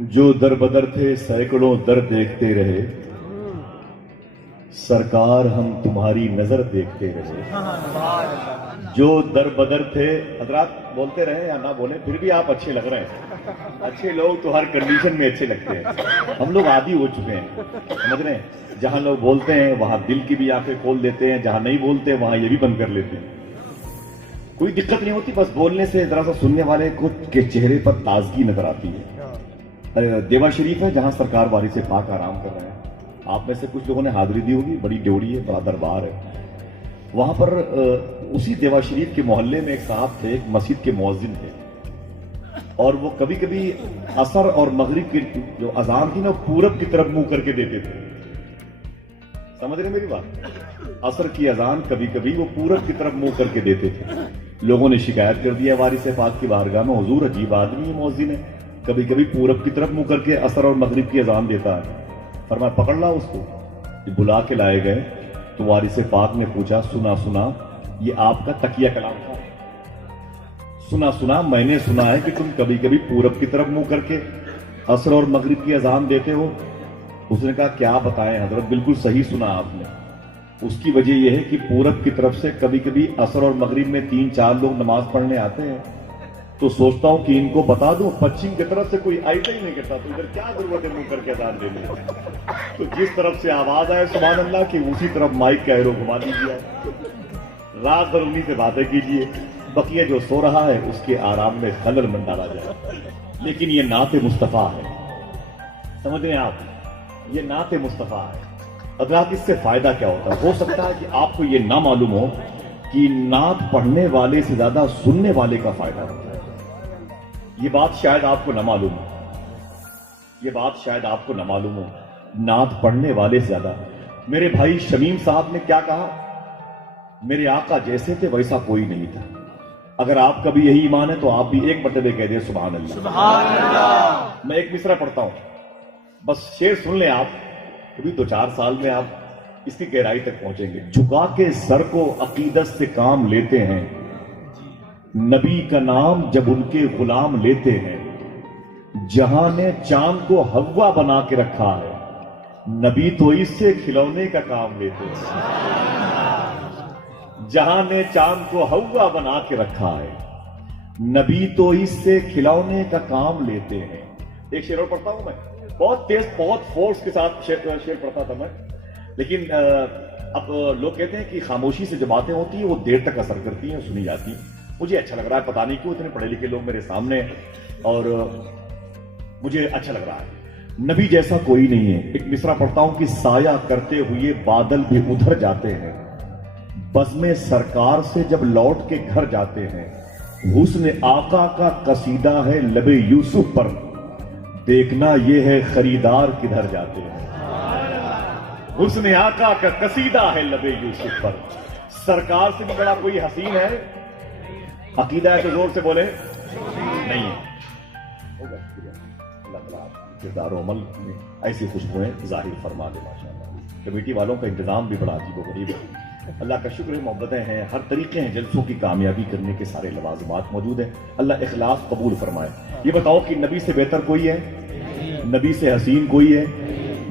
جو در بدر تھے سینکڑوں در دیکھتے رہے، سرکار ہم تمہاری نظر دیکھتے رہے۔ جو در بدر تھے، حضرات بولتے رہے یا نہ بولیں پھر بھی آپ اچھے لگ رہے ہیں۔ اچھے لوگ تو ہر کنڈیشن میں اچھے لگتے ہیں، ہم لوگ عادی ہو چکے ہیں، سمجھ رہے ہیں؟ جہاں لوگ بولتے ہیں وہاں دل کی بھی آنکھیں کھول دیتے ہیں، جہاں نہیں بولتے وہاں یہ بھی بند کر لیتے ہیں۔ کوئی دقت نہیں ہوتی، بس بولنے سے ذرا سا سننے والے کو کے چہرے پر تازگی نظر آتی ہے۔ دیوا شریف ہے جہاں سرکار وارث پاک آرام کر رہے ہیں۔ آپ میں سے کچھ لوگوں نے حاضری دی ہوگی، بڑی ڈیوڑی ہے، بڑا دربار ہے وہاں پر۔ اسی دیوا شریف کے محلے میں ایک صاحب تھے، ایک مسجد کے مؤذن تھے، اور وہ کبھی کبھی عصر اور مغرب کی جو اذان تھی نا پورب کی طرف منہ کر کے دیتے تھے۔ سمجھ رہے میری بات؟ عصر کی اذان کبھی کبھی وہ پورب کی طرف منہ کر کے دیتے تھے۔ لوگوں نے شکایت کر دیا وارث پاک کی بارگاہ میں، حضور عجیب آدمی ہے مؤذن ہے، کبھی کبھی پورب کی طرف منہ کر کے عصر اور مغرب کی اذان دیتا ہے۔ فرمایا پکڑ لا اس کو۔ بلا کے لائے گئے تو وارث پاک نے پوچھا، سنا یہ آپ کا تکیہ کلام تھا؟ سنا میں نے سنا ہے کہ تم کبھی کبھی پورب کی طرف منہ کر کے عصر اور مغرب کی اذان دیتے ہو۔ اس نے کہا کیا بتائیں حضرت، بالکل صحیح سنا آپ نے۔ اس کی وجہ یہ ہے کہ پورب کی طرف سے کبھی کبھی عصر اور مغرب میں 3-4 لوگ نماز پڑھنے آتے ہیں، تو سوچتا ہوں کہ ان کو بتا دوں، پچھم کی طرف سے کوئی آئیتا ہی نہیں کرتا، تو ادھر کیا ضرورت ہے منہ کر کے اذان دینے؟ تو جس طرف سے آواز آئے سبحان اللہ کی، اسی طرف مائک کا ایرو گھما دیجیے، رات بھر انہیں سے باتیں کیجیے، بقیہ جو سو رہا ہے اس کے آرام میں خلل من ڈالا جائے۔ لیکن یہ نعت مصطفیٰ ہے، سمجھ رہے ہیں آپ؟ یہ نعت مصطفیٰ ہے۔ حضرات اس سے فائدہ کیا ہوتا ہے؟ ہو سکتا ہے کہ آپ کو یہ نہ معلوم ہو کہ نعت پڑھنے والے سے زیادہ سننے والے کا فائدہ ہوتا ہے۔ یہ بات شاید آپ کو نہ معلوم ہو، یہ بات شاید آپ کو نہ معلوم ہو، نعت پڑھنے والے سے زیادہ۔ میرے بھائی شمیم صاحب نے کیا کہا؟ میرے آقا جیسے تھے ویسا کوئی نہیں تھا۔ اگر آپ کا بھی یہی ایمان ہے تو آپ بھی ایک مرتبہ کہہ دیں سبحان اللہ۔ سبحان اللہ۔ میں ایک مصرع پڑھتا ہوں، بس شعر سن لیں آپ، کبھی 2-4 سال میں آپ اس کی گہرائی تک پہنچیں گے۔ جھکا کے سر کو عقیدت سے کام لیتے ہیں، نبی کا نام جب ان کے غلام لیتے ہیں، جہاں نے چاند کو ہوا بنا کے رکھا ہے، نبی تو اس سے کھلونے کا کام لیتے ہیں۔ جہاں نے چاند کو ہوا بنا کے رکھا ہے، نبی تو اس سے کھلونے کا کام لیتے ہیں۔ ایک شعر اور پڑھتا ہوں میں، بہت تیز بہت فورس کے ساتھ شعر پڑھتا تھا میں، لیکن اب لوگ کہتے ہیں کہ خاموشی سے جو باتیں ہوتی ہیں وہ دیر تک اثر کرتی ہیں، سنی جاتی ہیں۔ مجھے اچھا لگ رہا ہے، پتہ نہیں کیوں اتنے پڑھے لکھے لوگ میرے سامنے ہیں اور مجھے اچھا لگ رہا ہے۔ نبی جیسا کوئی نہیں ہے۔ ایک مصرع پڑھتا ہوں کہ سایہ کرتے ہوئے بادل بھی ادھر جاتے ہیں، بزم سرکار سے جب لوٹ کے گھر جاتے ہیں، حسن آقا کا قصیدہ ہے لب یوسف پر، دیکھنا یہ ہے خریدار کدھر جاتے ہیں۔ حسن آقا کا قصیدہ ہے لب یوسف پر، سرکار سے بھی بڑا کوئی حسین ہے؟ عقیدہ ہے تو زور سے بولے نہیں ہے۔ اللہ تعالیٰ کردار و عمل میں ایسی خوشبوئیں ظاہر فرما دے ماشاءاللہ۔ کمیٹی والوں کا انتظام بھی بڑا عجیب و غریب ہے۔ اللہ کا شکر ہے، محبتیں ہیں، ہر طریقے ہیں جلسوں کی کامیابی کرنے کے، سارے لوازمات موجود ہیں۔ اللہ اخلاص قبول فرمائے۔ یہ بتاؤ کہ نبی سے بہتر کوئی ہے؟ نبی سے حسین کوئی ہے؟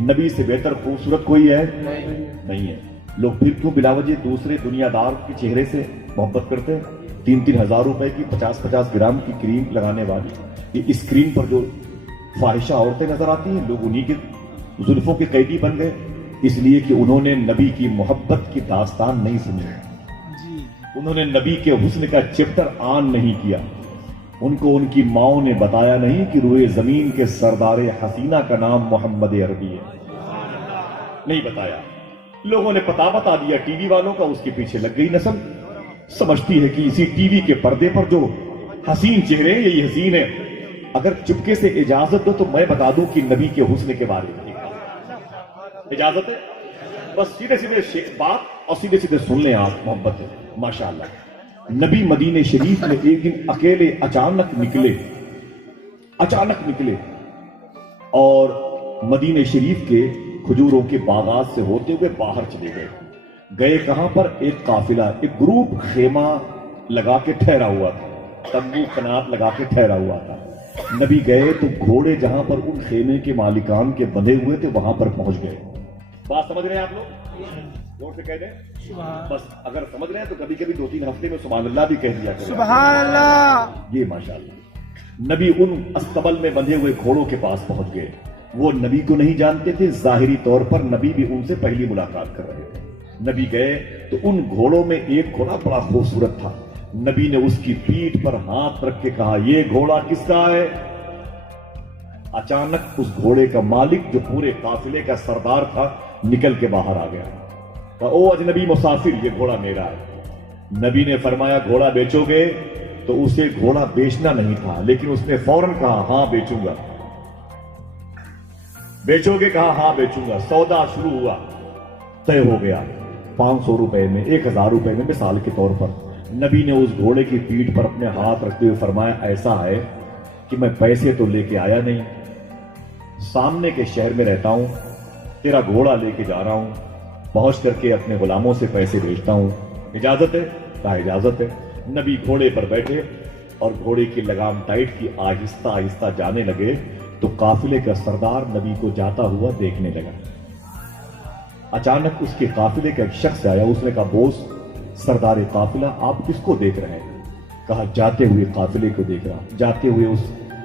نبی سے بہتر خوبصورت کوئی ہے؟ نہیں ہے۔ لوگ پھر کیوں بلا وجہ دوسرے دنیا دار کے چہرے سے محبت کرتے ہیں؟ 3-3 ہزار روپے کی 50-50 گرام کی کریم لگانے والی یہ اسکرین پر جو فاحشہ عورتیں نظر آتی ہیں، لوگ انہی کے زلفوں کے قیدی بن گئے، اس لیے کہ انہوں نے نبی کی محبت کی داستان نہیں سنی، انہوں نے نبی کے حسن کا چیپٹر آن نہیں کیا، ان کو ان کی ماؤں نے بتایا نہیں کہ روئے زمین کے سردار حسینہ کا نام محمد عربی ہے، نہیں بتایا۔ لوگوں نے پتا بتا دیا ٹی وی والوں کا، اس کے پیچھے لگ گئی نسل، سمجھتی ہے کہ اسی ٹی وی کے پردے پر جو حسین چہرے ہیں یہی حسین ہے۔ اگر چپکے سے اجازت دو تو میں بتا دوں کہ نبی کے حسن کے بارے میں اجازت ہے؟ بس سیدھے سیدھے بات اور سیدھے سیدھے سن لیں آپ، محبت ہے ماشاءاللہ۔ نبی مدینہ شریف میں ایک دن اکیلے اچانک نکلے اور مدینہ شریف کے کھجوروں کے باغات سے ہوتے ہوئے باہر چلے گئے کہاں پر؟ ایک قافلہ، ایک گروپ خیمہ لگا کے ٹھہرا ہوا تھا، تمبو قنات لگا کے ٹھہرا ہوا تھا۔ نبی گئے تو گھوڑے جہاں پر ان خیمے کے مالکان کے بندھے ہوئے تھے وہاں پر پہنچ گئے. بات سمجھ رہے ہیں آپ لوگ؟ زور سے کہہ دیں. بس اگر سمجھ رہے ہیں تو کبھی کبھی 2-3 ہفتے میں سبحان اللہ بھی کہہ دیا کریں. سبحان اللہ. یہ ماشاءاللہ. نبی ان استبل میں بندھے ہوئے گھوڑوں کے پاس پہنچ گئے. وہ نبی کو نہیں جانتے تھے، ظاہری طور پر نبی بھی ان سے پہلی ملاقات کر رہے تھے. نبی گئے تو ان گھوڑوں میں ایک گھوڑا بڑا خوبصورت تھا. نبی نے اس کی پیٹھ پر ہاتھ رکھ کے کہا یہ گھوڑا کس کا ہے؟ اچانک اس گھوڑے کا مالک جو پورے قافلے کا سردار تھا نکل کے باہر آ گیا. کہا او اجنبی مسافر، یہ گھوڑا میرا ہے. نبی نے فرمایا گھوڑا بیچو گے؟ تو اسے گھوڑا بیچنا نہیں تھا، لیکن اس نے فوراً کہا ہاں بیچوں گا. بیچو گے؟ کہا ہاں بیچوں گا. سودا شروع ہوا، طے ہو گیا. 500 روپے میں، 1000 روپے میں مثال کے طور پر. نبی نے اس گھوڑے کی پیٹھ پر اپنے ہاتھ رکھتے ہوئے فرمایا ایسا ہے کہ میں پیسے تو لے کے آیا نہیں، سامنے کے شہر میں رہتا ہوں، تیرا گھوڑا لے کے جا رہا ہوں، پہنچ کر کے اپنے غلاموں سے پیسے بھیجتا ہوں، اجازت ہے؟ کہا اجازت ہے. نبی گھوڑے پر بیٹھے اور گھوڑے کی لگام ٹائٹ کی، آہستہ آہستہ جانے لگے تو قافلے کا سردار نبی کو جاتا ہوا دیکھنے لگا. اچانک اس کے قافلے کا ایک شخص آیا. اس نے کہا بوس، سردار قافلہ آپ کس کو دیکھ رہے ہیں؟ کہا جاتے ہوئے قافلے کو دیکھ رہا ہوں، جاتے ہوئے اس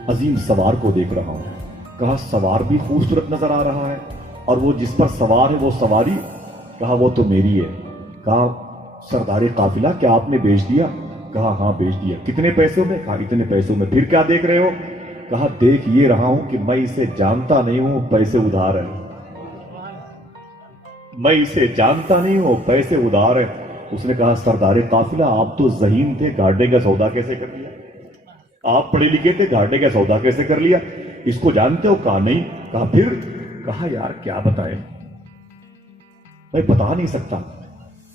عظیم سوار کو دیکھ رہا ہوں. کہا سوار بھی خوبصورت نظر آ رہا ہے، اور وہ جس پر سوار ہے وہ سواری؟ کہا وہ تو میری ہے. کہا سردار قافلہ کیا آپ نے بیچ دیا؟ کہا ہاں بیچ دیا. کتنے پیسوں میں؟ کہا اتنے پیسوں میں. پھر کیا دیکھ رہے ہو؟ کہا دیکھ یہ رہا ہوں کہ میں اسے جانتا نہیں ہوں، پیسے ادھار ہیں. میں اسے جانتا نہیں ہوں، پیسے ادھار ہیں. اس نے کہا سردار قافلہ آپ تو ذہین تھے، گاڑے کا سودا کیسے کر لیا؟ آپ پڑھے لکھے تھے، گاڑے کا سودا کیسے کر لیا؟ اس کو جانتے ہو؟ کہا نہیں. کہا پھر؟ کہا یار کیا بتائیں، میں بتا نہیں سکتا.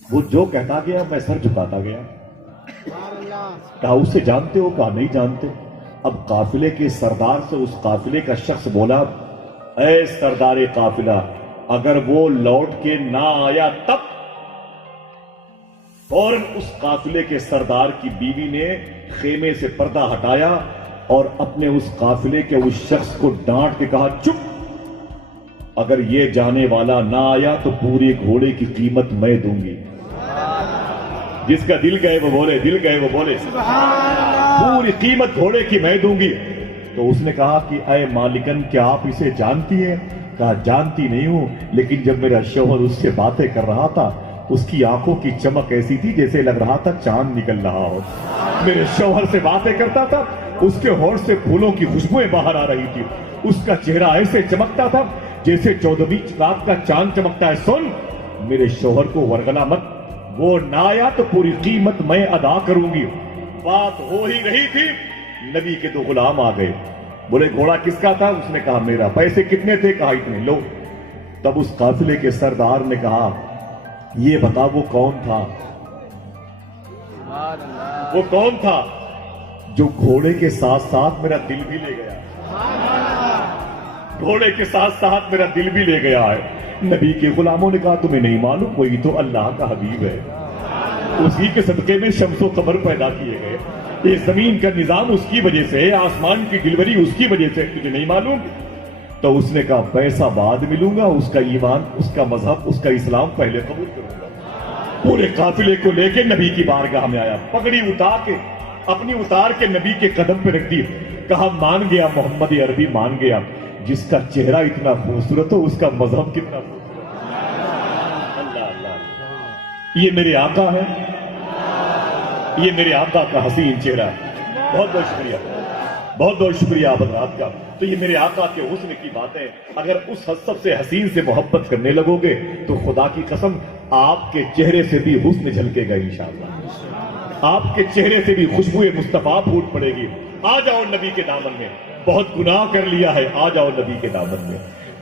وہ جو کہتا گیا میں سر جھکاتا گیا. کہا اسے جانتے ہو؟ کہا نہیں جانتے. اب قافلے کے سردار سے اس قافلے کا شخص بولا اے سردار قافلہ، اگر وہ لوٹ کے نہ آیا تب؟ فوراً اس قافلے کے سردار کی بیوی نے خیمے سے پردہ ہٹایا اور اپنے اس قافلے کے اس شخص کو ڈانٹ کے کہا چپ، اگر یہ جانے والا نہ آیا تو پورے گھوڑے کی قیمت میں دوں گی. جس کا دل گئے وہ بولے، دل گئے وہ بولے. پوری قیمت گھوڑے کی میں دوں گی. تو اس نے کہا کہ اے مالکن کیا آپ اسے جانتی ہیں؟ کہا جانتی نہیں ہوں، لیکن جب میرا شوہر اس سے باتیں کر رہا تھا اس کی آنکھوں کی چمک ایسی تھی جیسے لگ رہا تھا چاند نکل رہا ہو. میرے شوہر سے باتیں کرتا تھا، اس کے ہونٹ سے پھولوں کی خوشبوئیں باہر آ رہی تھی. اس کا چہرہ ایسے چمکتا تھا جیسے 14ویں رات کا چاند چمکتا ہے. سن، میرے شوہر کو ورگلا مت، وہ نہ آیا تو پوری قیمت میں ادا کروں گی. بات ہو ہی رہی تھی، نبی کے 2 غلام آ گئے. بولے گھوڑا کس کا تھا؟ اس نے کہا میرا. پیسے کتنے تھے؟ کہا اتنے. لو. تب اس قافلے کے سردار نے کہا یہ بتا وہ کون تھا؟ وہ کون تھا جو گھوڑے کے ساتھ ساتھ میرا دل بھی لے گیا؟ گھوڑے کے ساتھ ساتھ میرا دل بھی لے گیا ہے. نبی کے غلاموں نے کہا تمہیں نہیں معلوم؟ وہی تو اللہ کا حبیب ہے، اسی کے صدقے میں شمس و قمر پیدا کیے گئے. یہ زمین کا نظام اس کی وجہ سے، آسمان کی ڈلیوری اس کی وجہ سے. تجھے نہیں معلوم؟ تو اس نے کہا پیسہ بعد ملوں گا، اس کا ایمان، اس کا مذہب، اس کا اسلام پہلے قبول کروں گا. پورے قافلے کو لے کے نبی کی بارگاہ میں آیا، پگڑی اتار کے اپنی اتار کے نبی کے قدم پہ رکھ دی. کہا مان گیا محمد عربی، مان گیا. جس کا چہرہ اتنا خوبصورت ہو اس کا مذہب کتنا خوبصورت. اللہ اللہ، یہ میرے آقا ہے، یہ میرے آقا کا حسین چہرہ. بہت بہت شکریہ، بہت بہت شکریہ آپ حضرات کا. تو یہ میرے آقا کے حسن کی باتیں. اگر اس سب سے حسین سے محبت کرنے لگو گے تو خدا کی قسم آپ کے چہرے سے بھی حسن جھلکے گا انشاءاللہ. آپ کے چہرے سے بھی خوشبوئے مصطفیٰ پھوٹ پڑے گی. آ جاؤ نبی کے دامن میں. بہت گناہ کر لیا ہے، آ جاؤ نبی کے دامن میں.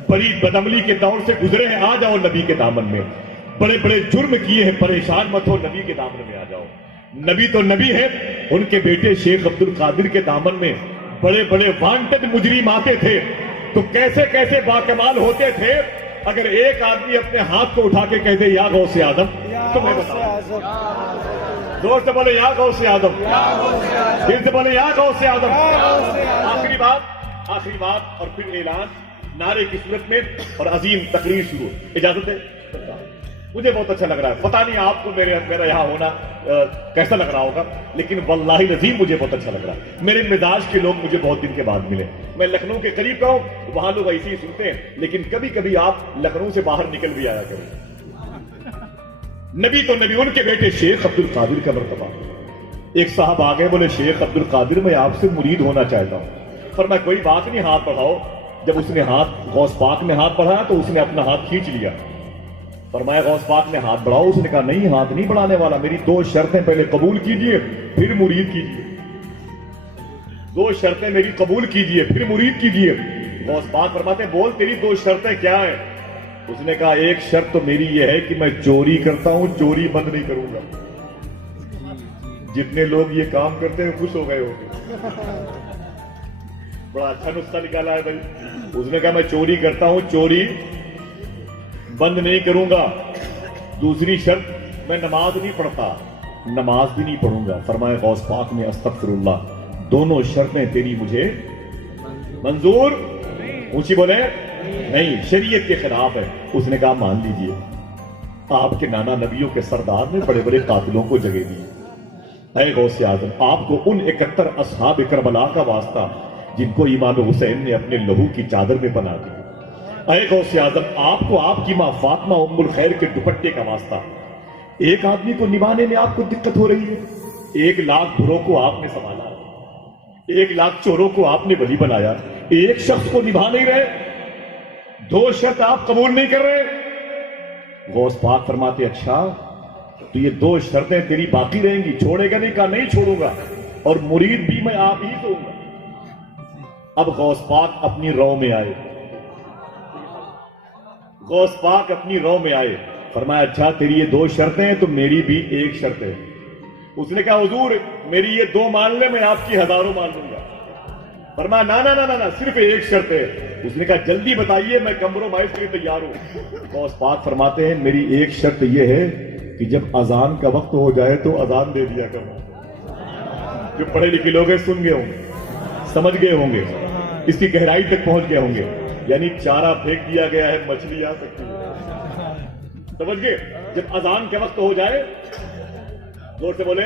بڑی بدعملی کے دور سے گزرے ہیں، آ جاؤ نبی کے دامن میں. بڑے بڑے جرم کیے ہیں، پریشان مت ہو، نبی کے دامن میں آ جاؤ. نبی تو نبی ہے. ان کے بیٹے شیخ عبد القادر کے دامن میں بڑے بڑے وانٹڈ مجرم آتے تھے تو کیسے کیسے باکمال ہوتے تھے. اگر ایک آدمی اپنے ہاتھ کو اٹھا کے کہتے یا غوث اعظم تو میں بتاؤں زور سے بولے یا غوث اعظم، دل سے بولے یا غوث اعظم۔ آخری بات اور پھر اعلان نعرے کی صورت میں اور عظیم تقریر شروع۔ اجازت ہے؟ مجھے بہت اچھا لگ رہا ہے، پتہ نہیں آپ کو میرا یہاں ہونا کیسا لگ رہا ہوگا، لیکن واللہ العظیم مجھے بہت اچھا لگ رہا ہے۔ میرے مزاج کے لوگ مجھے بہت دن کے بعد ملے۔ میں لکھنؤ کے قریب کا ہوں، وہاں لوگ ایسے ہی سنتے ہیں، لیکن کبھی کبھی آپ لکھنؤ سے باہر نکل بھی آیا کریں۔ نبی تو نبی، ان کے بیٹے شیخ عبد القادر کا مرتبہ۔ ایک صاحب آگے بولے شیخ عبد القادر میں آپ سے مرید ہونا چاہتا ہوں۔ فرمایا کوئی بات نہیں، ہاتھ بڑھاؤ۔ جب اس نے غوث پاک نے ہاتھ بڑھایا تو اس نے اپنا ہاتھ کھینچ لیا۔ فرمایا غوث پاک نے ہاتھ بڑھاؤ، اس نے کہا نہیں، ہاتھ نہیں بڑھانے والا، میری 2 شرطیں پہلے قبول کیجئے پھر مرید کیجئے۔ 2 شرطیں میری قبول کیجئے پھر مرید کیجئے۔ غوث پاک فرماتے بول تیری 2 شرطیں کیا ہیں؟ اس نے کہا ایک شرط تو میری یہ ہے کہ میں چوری کرتا ہوں، چوری بند نہیں کروں گا۔ جتنے لوگ یہ کام کرتے ہیں خوش ہو گئے ہوگے، بڑا اچھا نسخہ نکالا ہے بھائی۔ اس نے کہا میں چوری کرتا ہوں، چوری بند نہیں کروں گا۔ دوسری شرط میں نماز نہیں پڑھتا، نماز بھی نہیں پڑھوں گا۔ فرمایا غوث پاک نے استغفر اللہ، دونوں شرطیں تیری مجھے منظور؟ اونچی بولے نہیں، شریعت کے خلاف ہے۔ اس نے کہا مان لیجئے، آپ کے نانا نبیوں کے سردار نے بڑے بڑے قاتلوں کو جگہ دی۔ اے غوث اعظم، آپ کو ان 71 اصحاب کربلا کا واسطہ جن کو امام حسین نے اپنے لہو کی چادر میں بنا دی۔ اے غوث اعظم، آپ کو آپ کی ماں فاطمہ ام الخیر کے دوپٹے کا واسطہ، ایک آدمی کو نبھانے میں آپ کو دقت ہو رہی ہے، 1 لاکھ گھروں کو آپ نے سنبھالا، 1 لاکھ چوروں کو آپ نے ولی بنایا، ایک شخص کو نبھا نہیں رہے، 2 شرط آپ قبول نہیں کر رہے۔ غوث پاک فرماتے اچھا تو یہ 2 شرطیں تیری باقی رہیں گی، چھوڑے گا نہیں؟ کہا نہیں چھوڑوں گا، اور مرید بھی میں آپ ہی دوں گا۔ اب غوث پاک اپنی رو میں آئے، غوث پاک اپنی رو میں آئے۔ فرمایا اچھا تیری یہ 2 شرطیں ہیں تو میری بھی 1 شرط ہے۔ اس نے کہا حضور میری یہ 2 مان لے، میں آپ کی 1000 مان لوں گا۔ فرمایا نا صرف 1 شرط ہے۔ اس نے کہا جلدی بتائیے، میں کمپرومائز کے لیے تیار ہوں۔ غوث پاک فرماتے ہیں میری 1 شرط یہ ہے کہ جب اذان کا وقت ہو جائے تو اذان دے دیا کرو۔ جو پڑھے لکھے لوگ ہیں سن گئے ہوں گے، سمجھ گئے ہوں گے، اس کی گہرائی تک پہنچ گئے ہوں گے، یعنی چارہ پھینک دیا گیا ہے، مچھلی آ سکتی ہے، سمجھ گئے؟ جب اذان کے وقت ہو جائے، زور سے بولے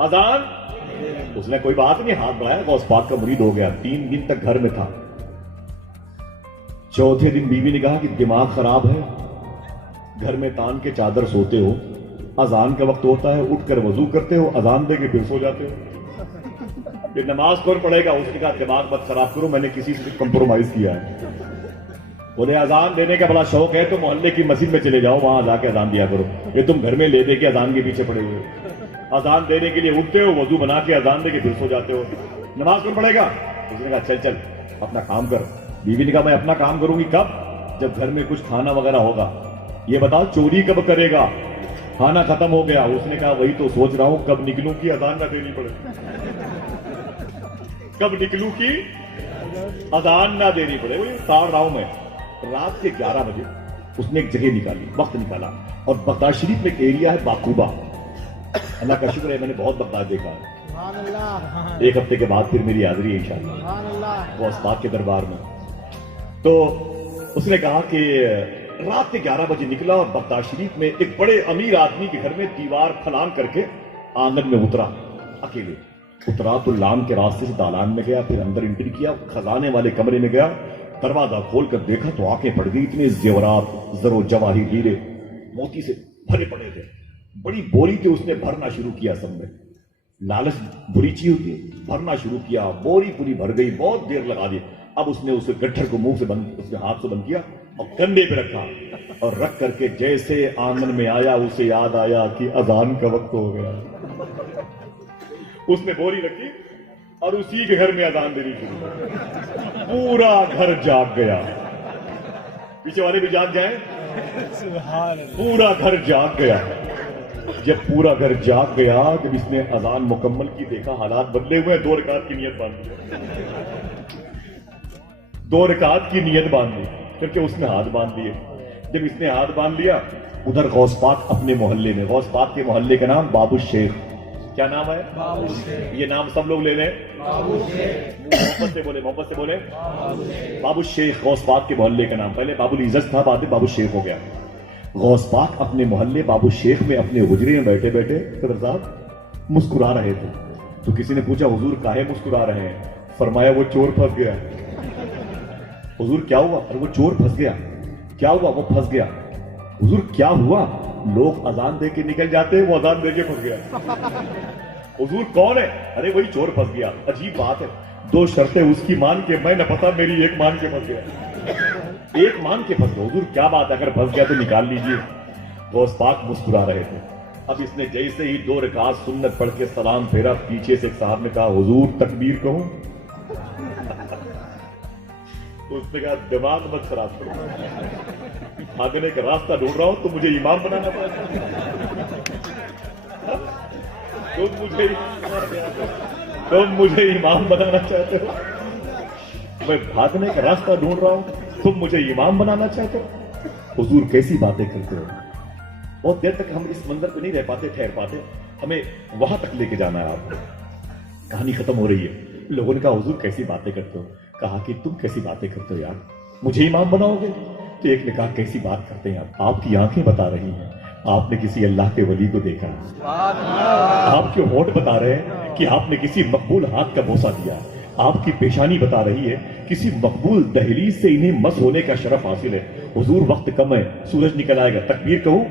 اذان۔ اس نے کوئی بات نہیں، ہاتھ بڑھایا، غوث پاک کا مرید ہو گیا۔ 3 دن تک گھر میں تھا۔ چوتھے دن بیوی نے کہا کہ دماغ خراب ہے، گھر میں تان کے چادر سوتے ہو، اذان کا وقت ہوتا ہے اٹھ کر وضو کرتے ہو، اذان دے کے پھر سو جاتے ہو، پھر نماز کون پڑھے گا؟ اس نے کہا دماغ مت خراب کرو، میں نے کسی سے کمپرومائز کیا ہے۔ بولے اذان دینے کا بڑا شوق ہے تو محلے کی مسجد میں چلے جاؤ، وہاں جا کے اذان دیا کرو، یہ تم گھر میں لے دے کے اذان کے پیچھے پڑے ہوئے، اذان دینے کے لیے اٹھتے ہو، وضو بنا کے اذان دے کے پھر سو جاتے ہو، نماز کون پڑھے گا؟ اس نے کہا چل اپنا کام کر۔ بیوی نے کہا میں اپنا کام کروں گی کب؟ جب گھر میں کچھ کھانا وغیرہ ہوگا۔ یہ بتاؤ چوری کب کرے گا؟ کھانا ختم ہو گیا۔ اس نے کہا وہی تو سوچ رہا ہوں، کب نکلوں کی اذان نہ دینی پڑے، کب نکلوں کی اذان نہ دینی پڑے۔ وہی تاڑ رہا ہوں میں۔ رات کے 11 بجے اس نے ایک جگہ نکالی، وقت نکالا، اور بغداد شریف میں ایک ایریا ہے باقوبہ، اللہ کا شکر ہے میں نے بہت بغداد دیکھا ہے۔ 1 ہفتے کے بعد پھر میری حاضری ہے انشاءاللہ غوث پاک کے دربار میں۔ تو اس نے کہا کہ رات کے 11 بجے نکلا اور بغداد شریف میں ایک بڑے امیر آدمی کے گھر میں دیوار پھلان کر کے آنگن میں اترا، اکیلے اترا تو لان کے راستے سے دالان میں گیا، پھر اندر انٹری کیا، خزانے والے کمرے میں گیا، دروازہ کھول کر دیکھا تو آنکھیں پڑ گئی، اتنے زیورات، زر و جواہر، ہیرے موتی سے بھرے پڑے تھے، بڑی بوری تھی، اس نے بھرنا شروع کیا سب میں۔ لالچ بری چیز ہوتی ہے، بھرنا شروع کیا، بوری پوری بھر گئی، بہت دیر لگا دی۔ اب اس نے اس گٹھر کو منہ سے بند، اس کے ہاتھ سے بند کیا اور کندھے پہ رکھا، اور رکھ کر کے جیسے آنگن میں آیا اسے یاد آیا کہ اذان کا وقت ہو گیا۔ اس نے بوری رکھی اور اسی کے گھر میں اذان دینی شروع، پورا گھر جاگ گیا۔ پیچھے والے بھی جاگ جائیں، پورا گھر جاگ گیا۔ جب پورا گھر جاگ گیا، جب اس نے اذان مکمل کی، دیکھا حالات بدلے ہوئے، 2 رکعت کی نیت باندھ لی، 2 رکعت کی نیت باندھ لی، کیونکہ اس نے ہاتھ باندھ لیے۔ جب اس نے ہاتھ باندھ لیا، ادھر غوث پاک اپنے محلے میں، غوث پاک کے محلے کا نام باب الشیخ، کیا نام ہے؟ یہ نام سب لوگ لے لیں، محبت سے بولے، محبت سے بولے، باب الشیخ غوث پاک کے محلے کا نام، پہلے باب العزت تھا، بعد میں باب الشیخ ہو گیا۔ غوث پاک اپنے محلے باب الشیخ میں اپنے حجرے میں بیٹھے بیٹھے صدر صاحب مسکرا رہے تھے، تو کسی نے پوچھا حضور کاہے مسکرا رہے ہیں؟ فرمایا وہ چور پھنس گیا۔ حضور کیا ہوا؟ ارے وہ چور پھنس گیا۔ کیا ہوا؟ وہ پھنس گیا۔ حضور کیا ہوا؟ لوگ اذان دے کے نکل جاتے ہیں، وہ اذان دے کے پھنس گیا۔ حضور کون ہے؟ ارے وہی چور پھنس گیا۔ عجیب بات ہے، دو شرطیں اس کی مان کے، میں نہ پتا میری ایک مان کے پھنس گیا، ایک مان کے پھنس گیا۔ حضور کیا بات ہے، اگر پھنس گیا تو نکال لیجئے۔ غوث پاک مسکرا رہے تھے۔ اب اس نے جیسے ہی 2 رکعت سنت پڑھ کے سلام پھیرا، پیچھے سے ایک صاحب نے کہا حضور تکبیر کہوں؟ اس نے کہا دماغ مت خراب کرو، بھاگنے کا راستہ ڈھونڈ رہا ہوں، تو مجھے امام بنانا پڑے گا، تم مجھے امام بنانا چاہتے ہو، میں بھاگنے کا راستہ ڈھونڈ رہا ہوں، تم مجھے امام بنانا چاہتے ہو؟ حضور کیسی باتیں کرتے ہو؟ بہت دیر تک ہم اس منظر پہ نہیں رہ پاتے، ٹھہر پاتے، ہمیں وہاں تک لے کے جانا ہے آپ کو۔ کہانی ختم ہو رہی ہے، لوگوں نے کہا حضور کیسی باتیں کرتے ہو؟ کہا کہ تم کیسی باتیں کرتے ہو یار، مجھے امام بناؤ گے؟ تو ایک نے کہا کیسی بات کرتے ہیں آپ کی آنکھیں بتا رہی ہیں آپ نے کسی اللہ کے ولی کو دیکھا، آپ کے ہونٹ بتا رہے ہیں کہ آپ نے کسی مقبول ہاتھ کا بوسہ دیا، آپ کی پیشانی بتا رہی ہے کسی مقبول دہلیز سے انہیں مس ہونے کا شرف حاصل ہے۔ حضور وقت کم ہے، سورج نکل آئے گا، تکبیر کہوں؟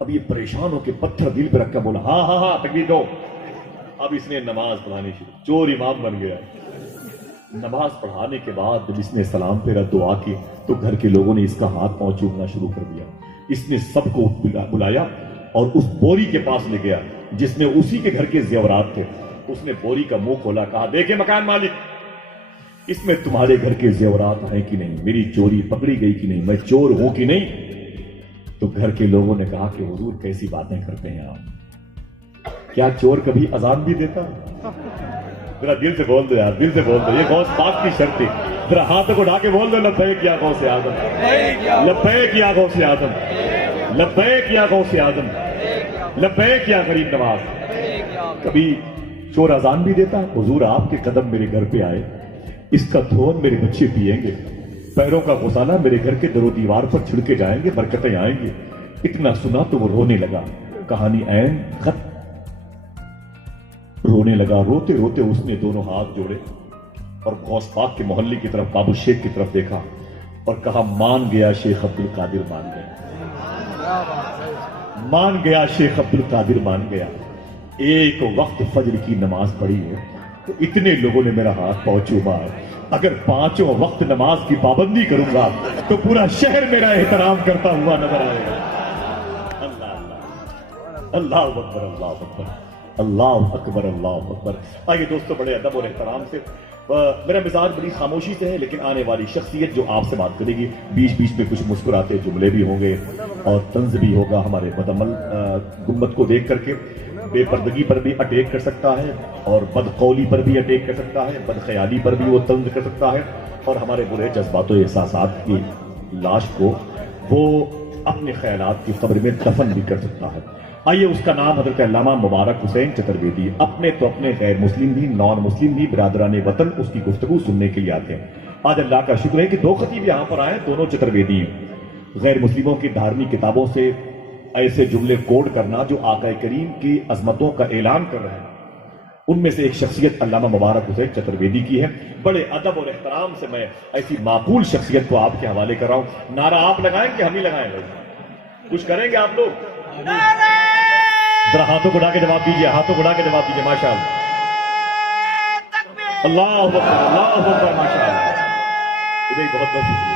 اب یہ پریشان ہو کے پتھر دل پہ رکھ کر بولا ہاں ہاں ہاں تکبیر دو۔ اب اس نے نماز پڑھانی شروع، چور امام بن گیا۔ نماز پڑھانے کے بعد جب اس نے سلام پھیرا، دعا کی، تو گھر کے لوگوں نے اس کا ہاتھ پاؤں چومنا شروع کر دیا۔ اس نے سب کو بلایا اور اس بوری کے پاس لے گیا جس میں اسی کے گھر کے زیورات تھے۔ اس نے بوری کا منہ کھولا، کہا دیکھیں مکان مالک، اس میں تمہارے گھر کے زیورات ہیں کہ نہیں، میری چوری پکڑی گئی کہ نہیں، میں چور ہوں کہ نہیں؟ تو گھر کے لوگوں نے کہا کہ حضور کیسی باتیں کرتے ہیں آپ، کیا چور کبھی اذان بھی دیتا؟ ذرا دل سے بول دو یار، دل سے بول دو، یہ غوث پاک کی شرط تھی۔ ذرا ہاتھوں کو اٹھا کے بول دو لبیک یا غوث اعظم، لبیک یا غوث اعظم، لبیک یا غوث اعظم، لبیک یا غریب نواز۔ کبھی چور اذان بھی دیتا؟ حضور آپ کے قدم میرے گھر پہ آئے، اس کا دھون میرے بچے پیئیں گے، پیروں کا غسالہ میرے گھر کے در و دیوار پر چھڑکے جائیں گے، برکتیں آئیں گے۔ اتنا سنا تو وہ رونے لگا۔ کہانی عین ختم۔ رونے لگا، روتے روتے اس نے دونوں ہاتھ جوڑے اور غوث پاک کے محلے کی طرف، باب الشیخ کی طرف دیکھا اور کہا مان گیا شیخ عبد القادر، مان گیا، مان گیا شیخ عبد القادر، مان گیا۔ ایک وقت فجر کی نماز پڑھی ہے تو اتنے لوگوں نے میرا ہاتھ پاؤں چوما ہے، اگر 5 وقت نماز کی پابندی کروں گا تو پورا شہر میرا احترام کرتا ہوا نظر آئے گا۔ اللہ اللہ اکبر، اللہ اکبر، اللہ اکبر، اللہ اکبر۔ آئیے دوستو، بڑے ادب اور احترام سے، میرا مزاج بڑی خاموشی سے ہے، لیکن آنے والی شخصیت جو آپ سے بات کرے گی، بیچ بیچ میں کچھ مسکراتے جملے بھی ہوں گے اور طنز بھی ہوگا۔ ہمارے بدعمل گنبد کو دیکھ کر کے بے پردگی پر بھی اٹیک کر سکتا ہے اور بدقولی پر بھی اٹیک کر سکتا ہے، بدخیالی پر بھی وہ طنز کر سکتا ہے، اور ہمارے برے جذبات و احساسات کی لاش کو وہ اپنے خیالات کی قبر میں دفن بھی کر سکتا ہے۔ آئیے، اس کا نام حضرت علامہ مبارک حسین چترویدی۔ اپنے تو اپنے غیر مسلم بھی، نان مسلم بھی برادران وطن اس کی گفتگو سننے کے لیے آتے ہیں۔ آج اللہ کا شکر ہے کہ 2 خطیب یہاں پر آئے، دونوں چترویدی ہیں۔ غیر مسلموں کی دھارمک کتابوں سے ایسے جملے کوڈ کرنا جو آقا کریم کی عظمتوں کا اعلان کر رہے ہیں، ان میں سے ایک شخصیت علامہ مبارک حسین چترویدی کی ہے۔ بڑے ادب اور احترام سے میں ایسی معقول شخصیت کو آپ کے حوالے کر رہا ہوں۔ نعرہ آپ لگائیں کہ ہم ہی لگائیں گے؟ کچھ کریں گے آپ لوگ؟ ذرا ہاتھوں کو اٹھا کے جواب دیجیے، ہاتھوں کو اٹھا کے جواب دیجیے۔ ماشاء اللہ، اللہ اکبر، اللہ اکبر، ماشاء اللہ۔ بہت بہت شکریہ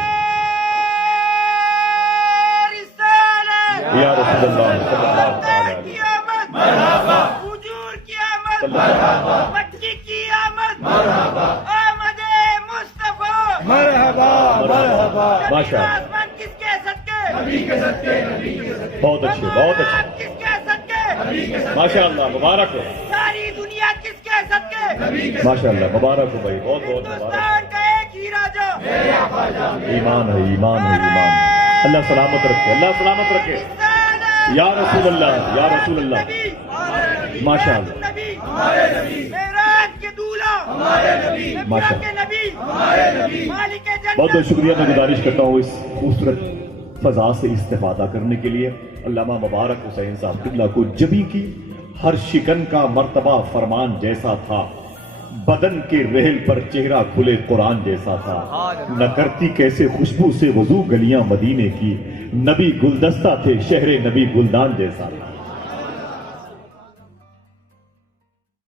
یا رسول اللہ صلی اللہ علیہ وسلم۔ مرحبا حضور کی آمد، مرحبا مکی کی آمد، مرحبا آمد مصطفیٰ، مرحبا مرحبا۔ ماشاء اللہ، آسمان کس کے صدقے؟ نبی کے صدقے، نبی کے صدقے۔ بہت اچھے، بہت اچھے، کس کے صدقے؟ نبی کے صدقے۔ ماشاء اللہ، مبارک ہو۔ ساری دنیا کس کے صدقے؟ نبی کے۔ ماشاء اللہ، مبارک ہو بھائی، بہت بہت مبارک۔ ہندوستان کا ایک ہی راجا، ایمان ہے، ایمان ہے، ایمان ہے۔ اللہ سلامت رکھے، اللہ سلامت رکھے، یا رسول اللہ، یا رسول اللہ، ماشاء اللہ، معراج کے دولہ، ماشاء کے اللہ۔ نبی، مالک جنت۔ بہت بہت شکریہ، میں گزارش کرتا ہوں اس خوبصورت فضا سے استفادہ کرنے کے لیے علامہ مبارک حسین صاحب قبلہ کو جبی کی ہر شکن کا مرتبہ فرمان جیسا تھا، بدن کے رحل پر چہرہ کھلے قرآن جیسا تھا، نہ کرتی کیسے خوشبو سے وضو گلیاں مدینے کی، نبی گلدستہ تھے شہر نبی گلدان جیسا تھا۔